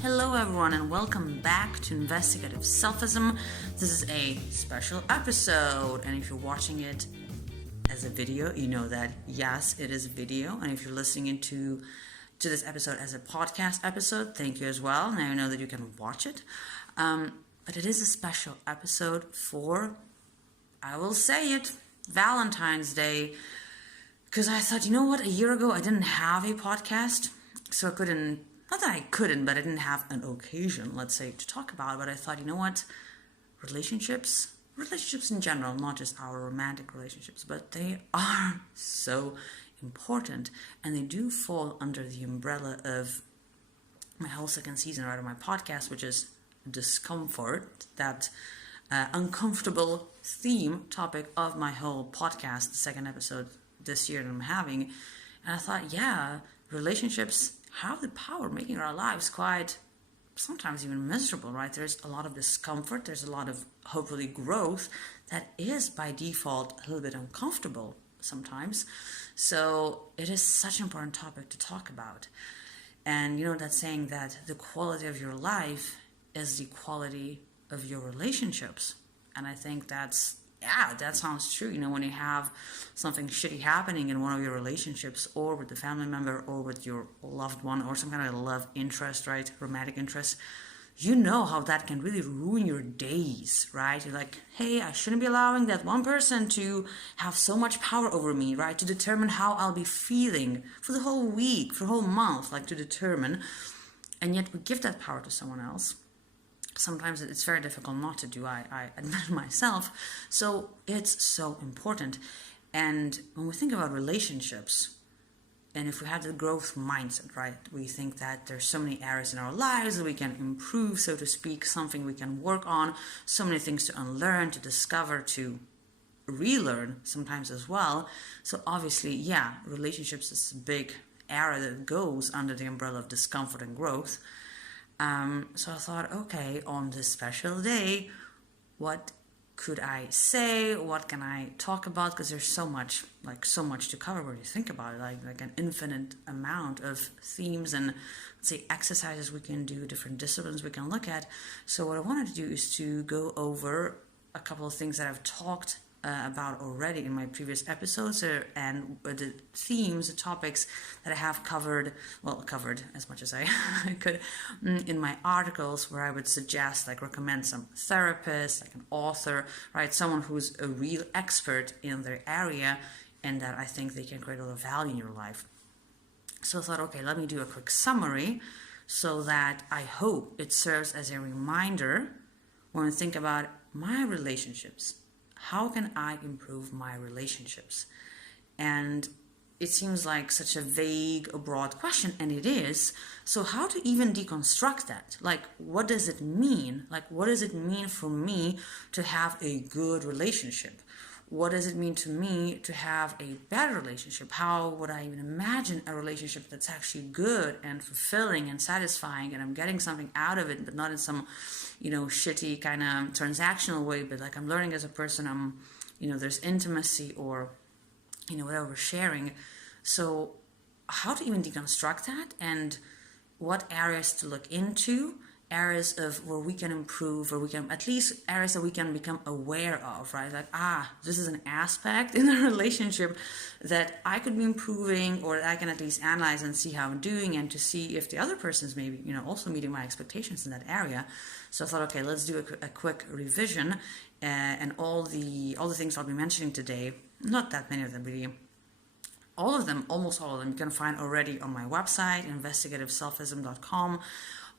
Hello everyone and welcome back to Investigative Selfism. This is a special episode, and if you're watching it as a video, you know that yes, it is a video, and if you're listening to this episode as a podcast episode, thank you as well. Now you know that you can watch it. But it is a special episode for, I will say it, Valentine's Day, because I thought, you know what, a year ago I didn't have a podcast, so I couldn't, not that I couldn't, but I didn't have an occasion, let's say, to talk about it. But I thought, you know what, relationships in general, not just our romantic relationships, but they are so important, and they do fall under the umbrella of my whole second season, right, of my podcast, which is discomfort, that uncomfortable theme topic of my whole podcast, the second episode this year that I'm having. And I thought, yeah, relationships have the power of making our lives quite, sometimes even miserable, right? There's a lot of discomfort, there's a lot of hopefully growth that is by default a little bit uncomfortable sometimes. So it is such an important topic to talk about. And you know that saying that the quality of your life is the quality of your relationships. And I think that sounds true. You know, when you have something shitty happening in one of your relationships, or with the family member, or with your loved one, or some kind of love interest, right, romantic interest, you know how that can really ruin your days, right? You're like, hey, I shouldn't be allowing that one person to have so much power over me, right, to determine how I'll be feeling for the whole week, for the whole month, like to determine. And yet we give that power to someone else. Sometimes it's very difficult not to do, I admit myself. So it's so important. And when we think about relationships, and if we have the growth mindset, right, we think that there's so many areas in our lives that we can improve, so to speak, something we can work on, so many things to unlearn, to discover, to relearn sometimes as well. So obviously, yeah, relationships is a big area that goes under the umbrella of discomfort and growth. So I thought, okay, on this special day, what could I say? What can I talk about? Because there's so much to cover when you think about it, like an infinite amount of themes and, let's say, exercises we can do, different disciplines we can look at. So what I wanted to do is to go over a couple of things that I've talked about already in my previous episodes, and the themes, the topics that I have covered as much as I could in my articles, where I would suggest, recommend some therapist, like an author, right, someone who's a real expert in their area, and that I think they can create a lot of value in your life. So I thought, okay, let me do a quick summary so that I hope it serves as a reminder when I think about my relationships. How can I improve my relationships? And it seems like such a vague, a broad question, and it is. So how to even deconstruct that? What does it mean? What does it mean for me to have a good relationship? What does it mean to me to have a bad relationship? How would I even imagine a relationship that's actually good and fulfilling and satisfying, and I'm getting something out of it, but not in some, shitty kind of transactional way, but I'm learning as a person, there's intimacy, or, whatever we're sharing. So how to even deconstruct that, and what areas to look into, areas of where we can improve, or we can, at least areas that we can become aware of, right? This is an aspect in the relationship that I could be improving, or that I can at least analyze and see how I'm doing, and to see if the other person is maybe, also meeting my expectations in that area. So I thought, okay, let's do a quick revision, and all the things I'll be mentioning today, not that many of them really, all of them, almost all of them, you can find already on my website, investigativeselfism.com,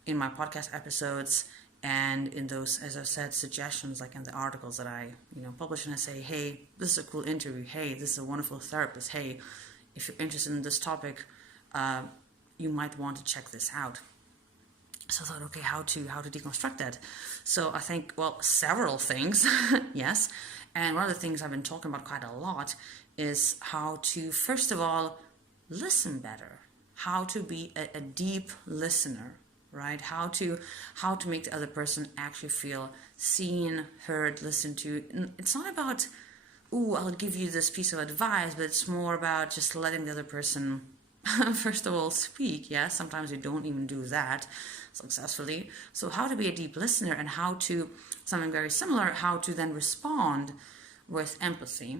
in my podcast episodes, and in those, as I said, suggestions, in the articles that I publish, and I say, hey, this is a cool interview, hey, this is a wonderful therapist, hey, if you're interested in this topic, you might want to check this out. So I thought, okay, how to deconstruct that? So I think, several things, yes, and one of the things I've been talking about quite a lot is how to, first of all, listen better, how to be a deep listener, right? How to make the other person actually feel seen, heard, listened to. And it's not about, I'll give you this piece of advice, but it's more about just letting the other person first of all, speak. Yeah, sometimes we don't even do that successfully. So how to be a deep listener, and how to, something very similar, how to then respond with empathy,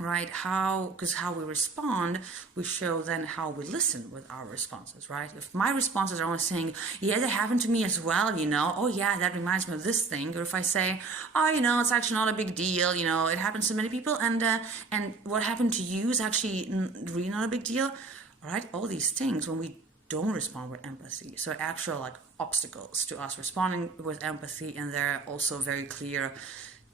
right? Because how we respond, we show then how we listen with our responses, right? If my responses are always saying, yeah, that happened to me as well, oh yeah, that reminds me of this thing. Or if I say, oh, it's actually not a big deal, it happens to many people, and what happened to you is actually really not a big deal, all right? All these things, when we don't respond with empathy, so actual like obstacles to us responding with empathy. And they're also very clear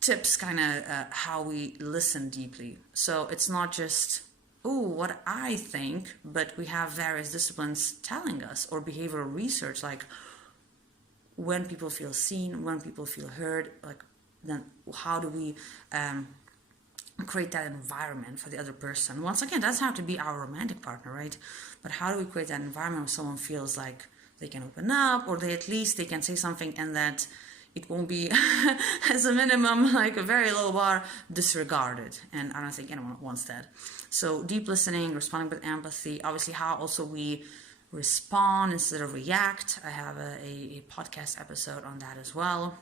tips, kind of how we listen deeply. So it's not just, what I think, but we have various disciplines telling us, or behavioral research, like when people feel seen, when people feel heard, like then how do we create that environment for the other person. Once again, doesn't have to be our romantic partner, right? But how do we create that environment where someone feels like they can open up, or they can say something, and that it won't be, as a minimum, like a very low bar, disregarded. And I don't think anyone wants that. So deep listening, responding with empathy, obviously how also we respond instead of react. I have a podcast episode on that as well.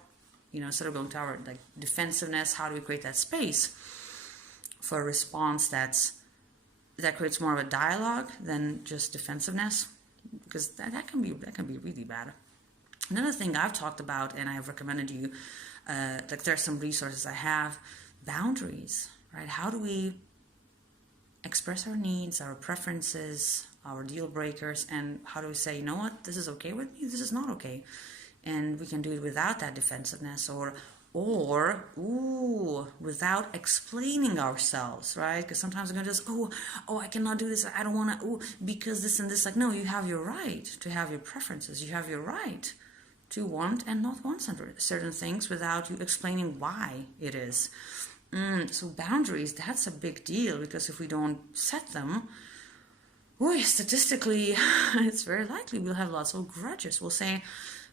Instead of going to our like defensiveness, how do we create that space for a response that creates more of a dialogue than just defensiveness? Because that can be really bad. Another thing I've talked about, and I've recommended you, like there's some resources I have, boundaries, right? How do we express our needs, our preferences, our deal breakers, and how do we say, you know what, this is okay with me, this is not okay. And we can do it without that defensiveness, or without explaining ourselves, right? Because sometimes we're gonna just, I cannot do this, I don't wanna, because this and this. Like, no, you have your right to have your preferences, you have your right to want and not want certain things without you explaining why it is. So boundaries, that's a big deal, because if we don't set them, statistically, it's very likely we'll have lots of grudges. We'll say,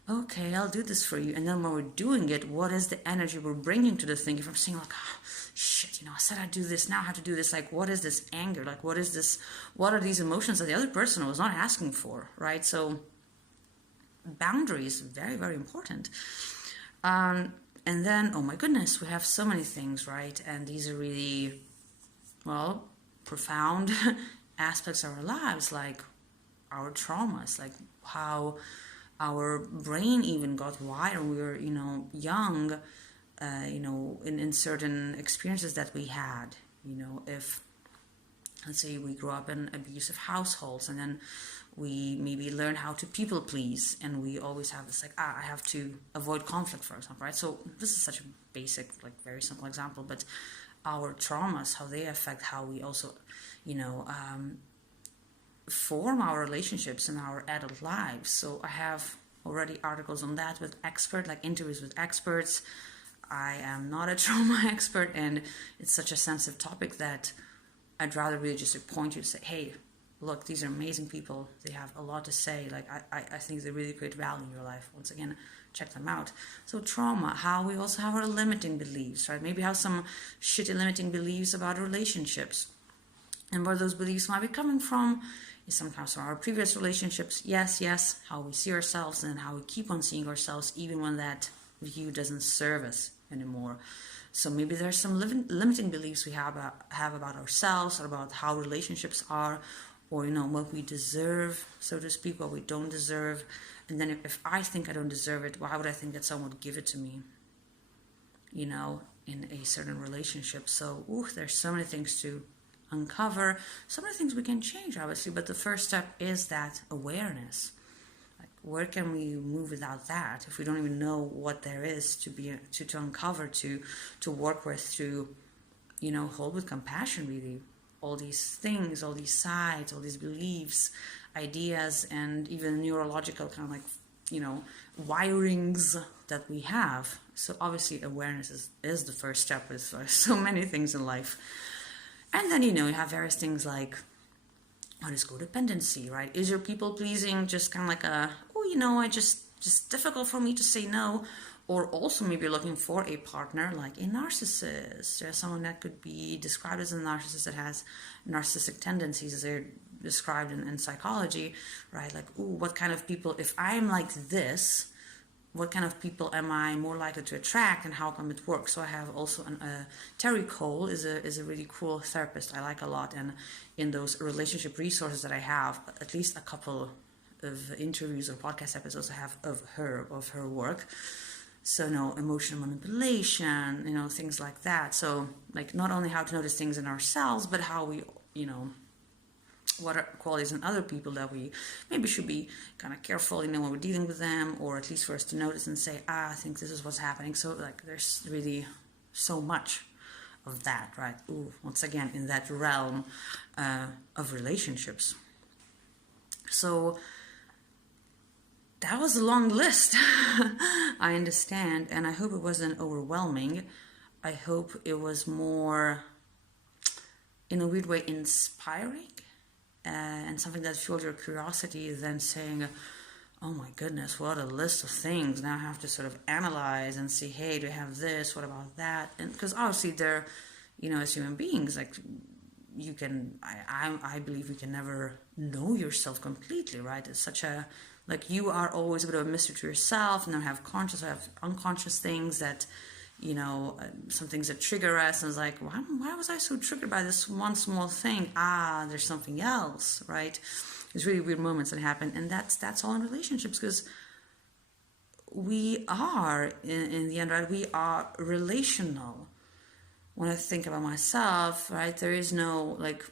okay, I'll do this for you. And then when we're doing it, what is the energy we're bringing to the thing? If I'm saying like, shit, I said I'd do this, now I have to do this. Like, what is this anger? Like, what is this? What are these emotions that the other person was not asking for, right? So boundaries, very, very important. And then, oh my goodness, we have so many things, right? And these are really, profound aspects of our lives, like our traumas, like how our brain even got wired when we were, young, in certain experiences that we had. If, let's say, we grew up in abusive households, and then we maybe learn how to people please, and we always have this like, I have to avoid conflict, for example, right? So this is such a basic, like very simple example, but our traumas, how they affect how we also, form our relationships in our adult lives. So I have already articles on that with interviews with experts. I am not a trauma expert, and it's such a sensitive topic that I'd rather really just point you to say, hey, look, these are amazing people. They have a lot to say. Like, I think they really create value in your life. Once again, check them out. So trauma, how we also have our limiting beliefs, right? Maybe have some shitty limiting beliefs about relationships. And where those beliefs might be coming from is sometimes from our previous relationships. Yes, how we see ourselves, and how we keep on seeing ourselves even when that view doesn't serve us anymore. So maybe there's some limiting beliefs we have about ourselves, or about how relationships are, or what we deserve, so to speak, what we don't deserve. And then if I think I don't deserve it, why would I think that someone would give it to me, in a certain relationship? So there's so many things to uncover, so many things we can change, obviously, but the first step is that awareness. Like, where can we move without that, if we don't even know what there is to uncover, to work with, to hold with compassion, really, all these things, all these sides, all these beliefs, ideas, and even neurological kind of like wirings that we have. So obviously awareness is the first step with so many things in life. And then, you have various things like, what is codependency, right? Is your people pleasing just kind of like I just difficult for me to say no? Or also maybe you're looking for a partner like a narcissist. There's someone that could be described as a narcissist that has narcissistic tendencies. They're described in psychology, right? Like, ooh, what kind of people, if I'm like this, what kind of people am I more likely to attract, and how come it works? So I have also Terry Cole is a really cool therapist I like a lot, and in those relationship resources that I have, at least a couple of interviews or podcast episodes I have of her work. So emotional manipulation, things like that. So like not only how to notice things in ourselves, but how we, what are qualities in other people that we maybe should be kind of careful, when we're dealing with them, or at least for us to notice and say, I think this is what's happening. So like there's really so much of that, right? Ooh, once again, in that realm of relationships. So that was a long list. I understand, and I hope it wasn't overwhelming. I hope it was more, in a weird way, inspiring, and something that fueled your curiosity than saying, oh my goodness, what a list of things. Now I have to sort of analyze and see, hey, do I have this? What about that? And because obviously they're, as human beings, like you can, I believe you can never know yourself completely, right? It's such a, like you are always a bit of a mystery to yourself, and then have conscious or have unconscious things that, some things that trigger us, and it's like, why was I so triggered by this one small thing? There's something else, right? There's really weird moments that happen, and that's all in relationships, because we are, in the end, right, we are relational. When I think about myself, right, there is no, like,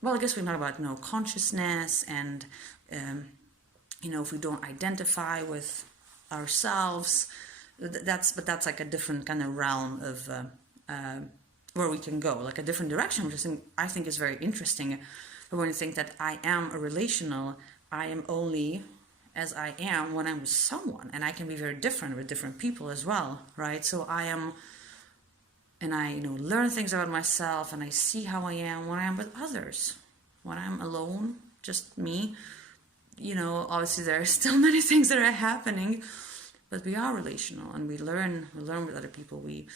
well, I guess we talk about, consciousness, and, if we don't identify with ourselves, that's like a different kind of realm of where we can go, like a different direction, which I think is very interesting. But when you think that I am a relational, I am only as I am when I'm with someone, and I can be very different with different people as well, right? So I am, and I learn things about myself, and I see how I am when I am with others. When I'm alone, just me, obviously there are still many things that are happening. But we are relational, and we learn with other people. We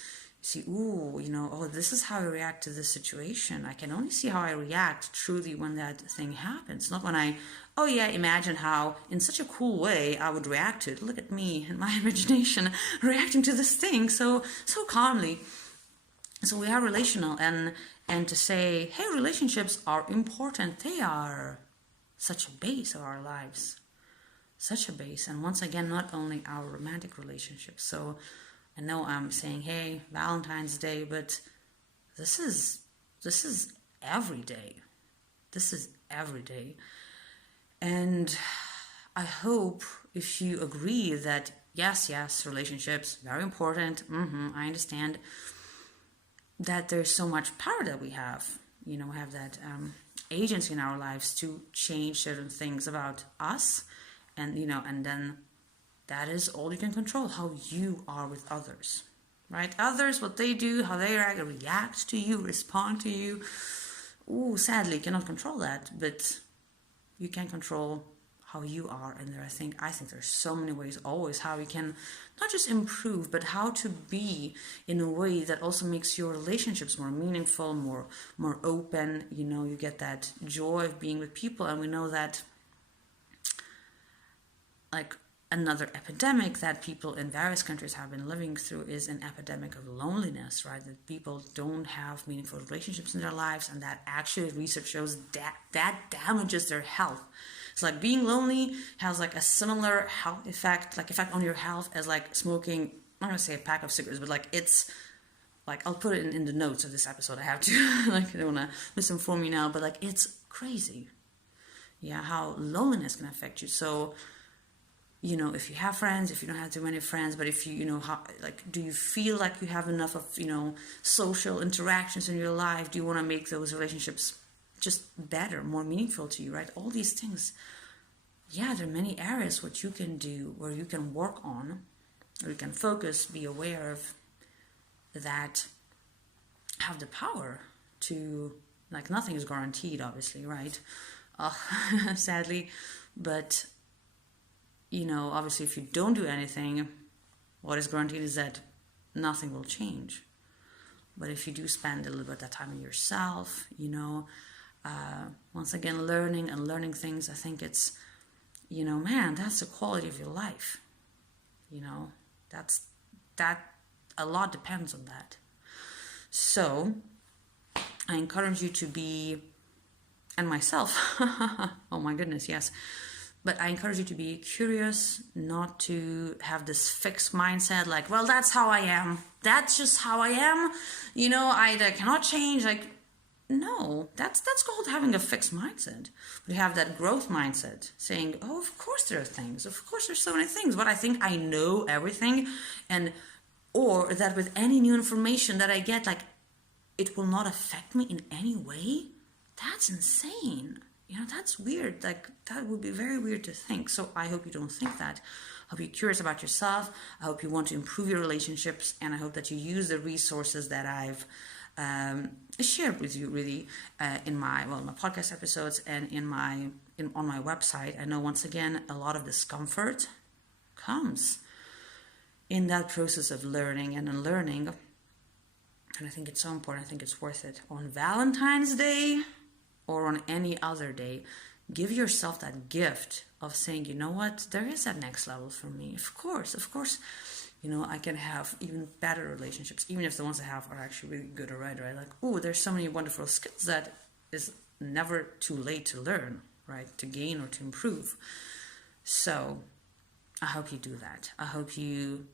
see, oh, this is how I react to this situation. I can only see how I react truly when that thing happens. Not when imagine how, in such a cool way, I would react to it. Look at me and my imagination reacting to this thing so calmly. So we are relational, and to say, hey, relationships are important. They are such a base of our lives. Such a base. And once again, not only our romantic relationships. So I know I'm saying, hey, Valentine's Day, but this is every day. This is every day. And I hope, if you agree that yes, relationships, very important, I understand, that there's so much power that we have, we have that agency in our lives to change certain things about us. And, and then that is all you can control, how you are with others, right? Others, what they do, how they react to you, respond to you. Ooh, sadly, you cannot control that, but you can control how you are. And I think there's so many ways always how you can not just improve, but how to be in a way that also makes your relationships more meaningful, more open. You get that joy of being with people. And we know that, like, another epidemic that people in various countries have been living through is an epidemic of loneliness, right? That people don't have meaningful relationships in their lives, and that actually research shows that damages their health. It's like being lonely has like a similar health effect on your health as like smoking, I'm not gonna say a pack of cigarettes, but like it's like, I'll put it in the notes of this episode. I have to, like, I don't want to misinform you now, but like it's crazy, how loneliness can affect you. So if you have friends, if you don't have too many friends, but if you, do you feel like you have enough of, social interactions in your life? Do you want to make those relationships just better, more meaningful to you, right? All these things. There are many areas what you can do, where you can work on, or you can focus, be aware of, that have the power to, like, nothing is guaranteed, obviously, right? Sadly, but obviously, if you don't do anything, what is guaranteed is that nothing will change. But if you do spend a little bit of that time on yourself, Once again, learning and learning things, I think it's, man, that's the quality of your life. That a lot depends on that. So I encourage you to be, and myself, oh my goodness, yes. But I encourage you to be curious, not to have this fixed mindset like, well, that's how I am. That's just how I am. I cannot change. Like, no, that's called having a fixed mindset. We have that growth mindset saying, oh, of course there are things. Of course there's so many things. But I think I know everything. Or that with any new information that I get, like, it will not affect me in any way. That's insane. That's weird. Like, that would be very weird to think. So I hope you don't think that. I hope you're curious about yourself. I hope you want to improve your relationships. And I hope that you use the resources that I've shared with you, really, in my podcast episodes and on my website. I know, once again, a lot of discomfort comes in that process of learning and unlearning. And I think it's so important. I think it's worth it. On Valentine's Day or on any other day, give yourself that gift of saying, you know what, there is that next level for me. Of course, I can have even better relationships, even if the ones I have are actually really good already, right? Like, oh, there's so many wonderful skills that is never too late to learn, right? To gain or to improve. So I hope you do that. I hope you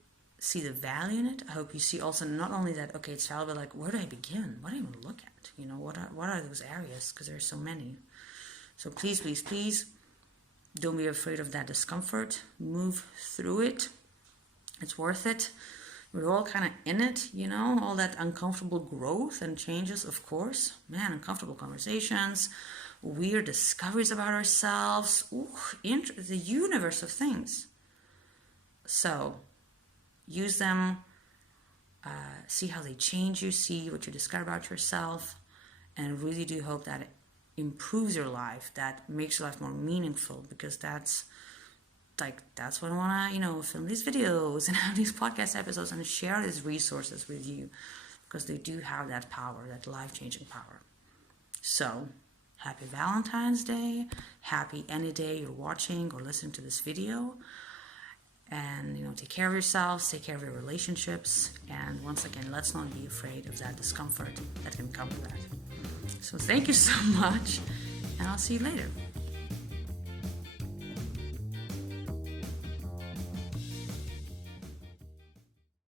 see the value in it. I hope you see also not only that, okay, it's valuable, like, where do I begin? What do I even look at? What are those areas? Because there's so many. So please, please, please, don't be afraid of that discomfort. Move through it. It's worth it. We're all kind of in it, all that uncomfortable growth and changes, of course. Man, uncomfortable conversations, weird discoveries about ourselves, the universe of things. So use them, see how they change you, see what you discover about yourself, and really do hope that it improves your life, that makes your life more meaningful, because that's when I want to, film these videos and have these podcast episodes and share these resources with you, because they do have that power, that life-changing power. So, happy Valentine's Day. Happy any day you're watching or listening to this video. And, take care of yourselves, take care of your relationships. And once again, let's not be afraid of that discomfort that can come with that. So thank you so much, and I'll see you later.